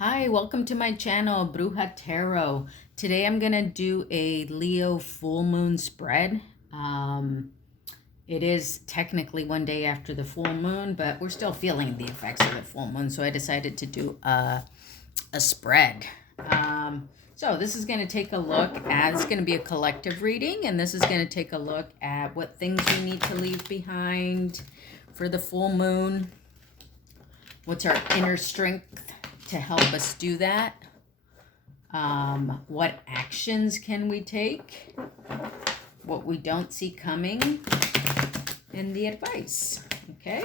Hi, welcome to my channel, Bruja Tarot. Today I'm going to do a Leo full moon spread. It is technically one day after the full moon, but we're still feeling the effects of the full moon, so I decided to do a spread. So this is going to take a look at, it's going to be a collective reading, and this is going to take a look at what things we need to leave behind for the full moon. What's our inner strength to help us do that? What actions can we take? What we don't see coming, and the advice. Okay?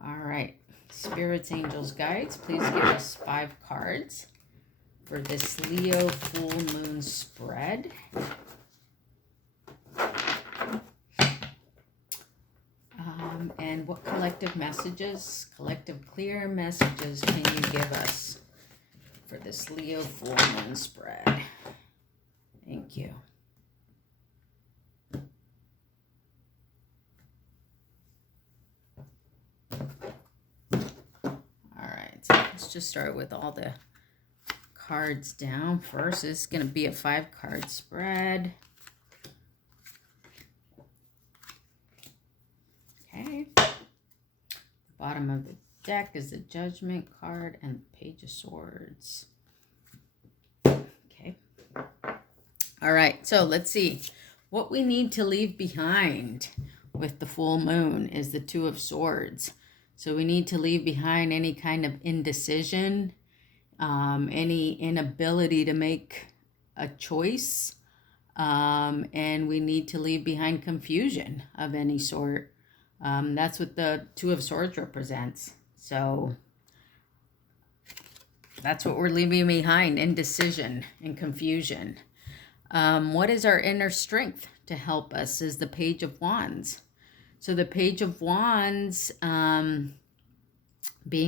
All right. Spirits, angels, guides, please give us 5 cards for this Leo full moon spread. And what collective messages, collective clear messages can you give us for this Leo full moon spread? Thank you. Alright, so let's just start with all the cards down first. This is going to be a 5-card spread. Okay. Bottom of the deck is the Judgment card and the Page of Swords. Okay. All right, so let's see. What we need to leave behind with the full moon is the Two of Swords. So we need to leave behind any kind of indecision, any inability to make a choice, and we need to leave behind confusion of any sort. That's what the Two of Swords represents. So that's what we're leaving behind, indecision and confusion. What is our inner strength to help us is the Page of Wands. So the Page of Wands, being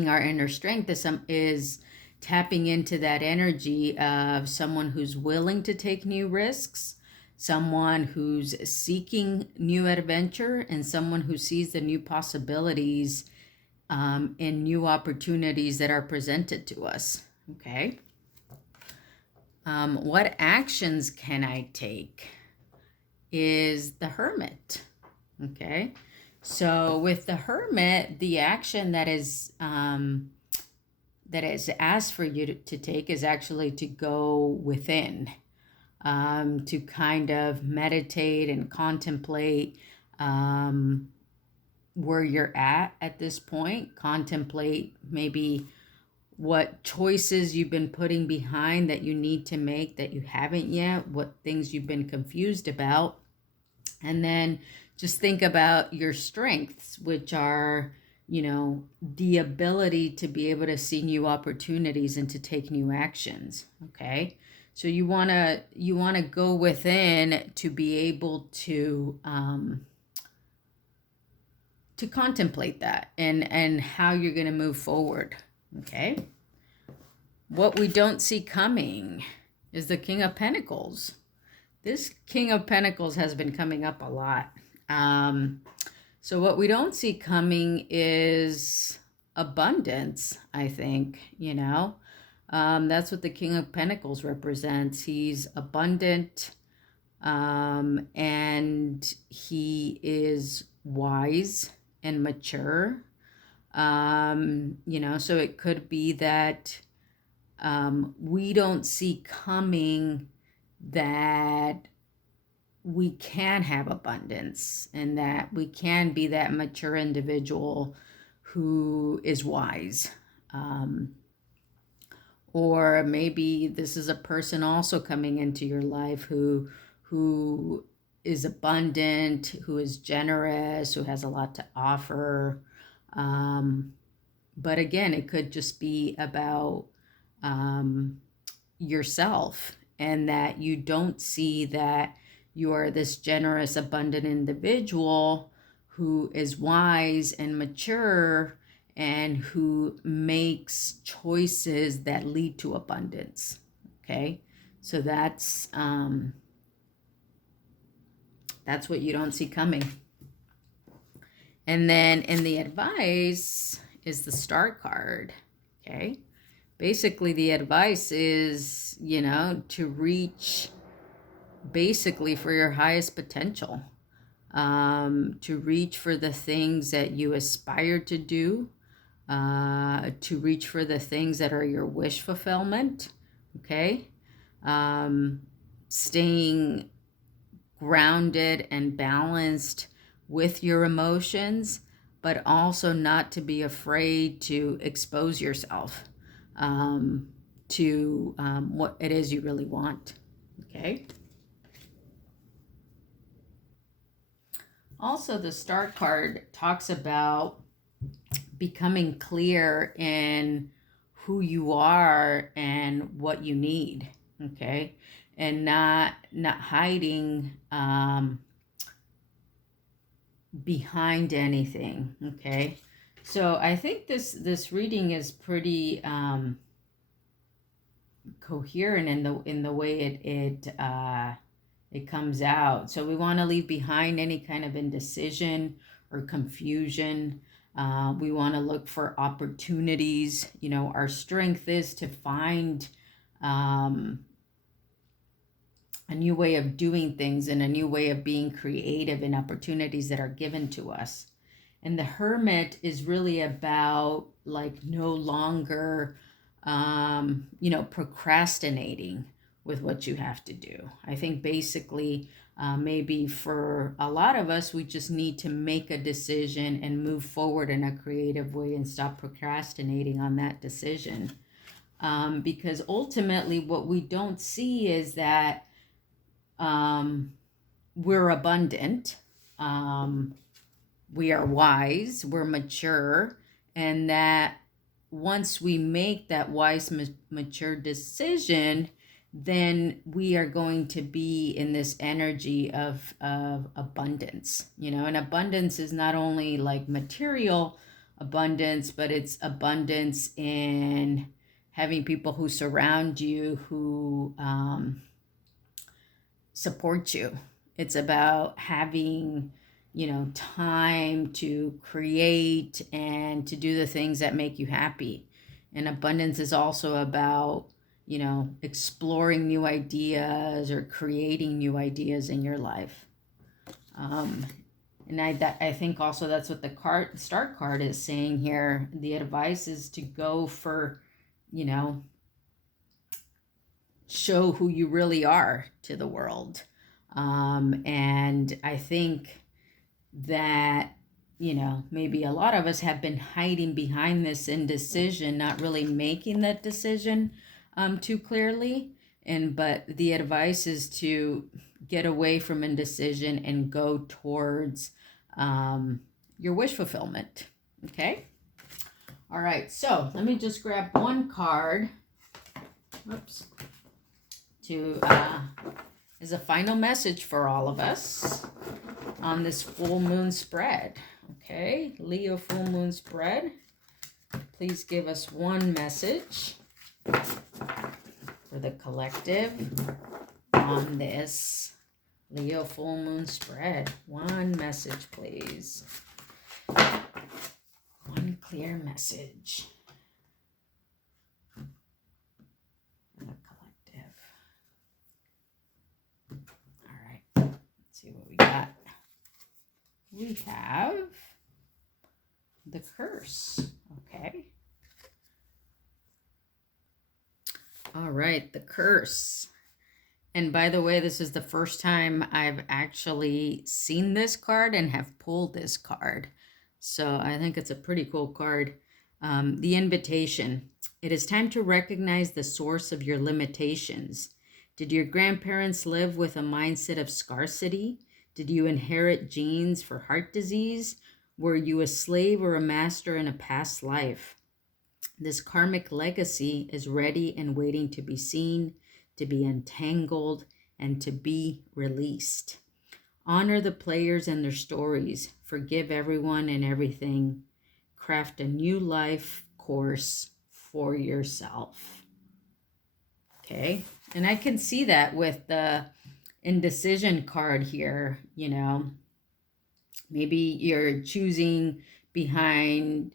our inner strength, is tapping into that energy of someone who's willing to take new risks, someone who's seeking new adventure, and someone who sees the new possibilities and new opportunities that are presented to us. Okay. What actions can I take is the Hermit. Okay. So with the Hermit, the action that is asked for you to take is actually to go within, to kind of meditate and contemplate where you're at this point. Contemplate maybe what choices you've been putting behind that you need to make that you haven't yet, what things you've been confused about. And then just think about your strengths, which are, the ability to be able to see new opportunities and to take new actions. Okay. So you want to go within to be able to contemplate that and how you're going to move forward. Okay. What we don't see coming is the King of Pentacles. This King of Pentacles has been coming up a lot. So what we don't see coming is abundance, I think, That's what the King of Pentacles represents. He's abundant, and he is wise and mature. So it could be that we don't see coming that we can have abundance and that we can be that mature individual who is wise. Or maybe this is a person also coming into your life who is abundant, who is generous, who has a lot to offer. But again, it could just be about yourself, and that you don't see that you are this generous, abundant individual who is wise and mature and who makes choices that lead to abundance. Okay, so that's what you don't see coming. And then in the advice is the Star card. Okay, basically the advice is, to reach basically for your highest potential, to reach for the things that you aspire to do, to reach for the things that are your wish fulfillment. Okay. Staying grounded and balanced with your emotions, but also not to be afraid to expose yourself to what it is you really want. Okay. Also, the Star card talks about becoming clear in who you are and what you need. Okay. And not hiding behind anything. Okay. So I think this reading is pretty coherent in the way it comes out. So we want to leave behind any kind of indecision or confusion. We want to look for opportunities. Our strength is to find a new way of doing things and a new way of being creative in opportunities that are given to us. And the Hermit is really about like no longer, procrastinating with what you have to do. I think basically, maybe for a lot of us, we just need to make a decision and move forward in a creative way and stop procrastinating on that decision. Because ultimately, what we don't see is that we're abundant, we are wise, we're mature, and that once we make that wise, mature decision, then we are going to be in this energy of abundance. And abundance is not only like material abundance, but it's abundance in having people who surround you, who support you. It's about having, time to create and to do the things that make you happy. And abundance is also about, exploring new ideas or creating new ideas in your life. And I think also that's what the Star card is saying here. The advice is to go for, show who you really are to the world. And I think that, maybe a lot of us have been hiding behind this indecision, not really making that decision too clearly. But the advice is to get away from indecision and go towards your wish fulfillment. Okay. All right. So let me just grab one card. Whoops. To is a final message for all of us on this full moon spread. Okay, Leo full moon spread. Please give us one message for the collective on this Leo full moon spread. One message, please. One clear message. See what we got. We have the curse. Okay. All right, the curse. And by the way, this is the first time I've actually seen this card and have pulled this card. So I think it's a pretty cool card. The invitation. It is time to recognize the source of your limitations. Did your grandparents live with a mindset of scarcity? Did you inherit genes for heart disease? Were you a slave or a master in a past life? This karmic legacy is ready and waiting to be seen, to be untangled, and to be released. Honor the players and their stories. Forgive everyone and everything. Craft a new life course for yourself. Okay. And I can see that with the indecision card here, maybe you're choosing behind,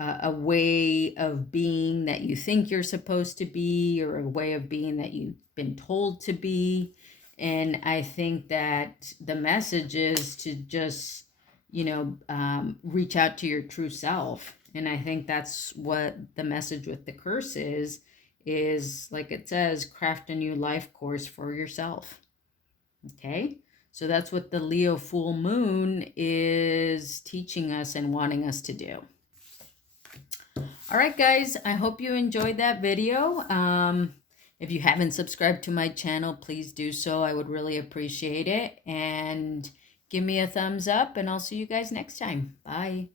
a way of being that you think you're supposed to be, or a way of being that you've been told to be. And I think that the message is to just, reach out to your true self. And I think that's what the message with the curse is like it says, craft a new life course for yourself. Okay? So that's what the Leo full moon is teaching us and wanting us to do. All right, guys, I hope you enjoyed that video. If you haven't subscribed to my channel, please do so. I would really appreciate it. And give me a thumbs up, and I'll see you guys next time. Bye.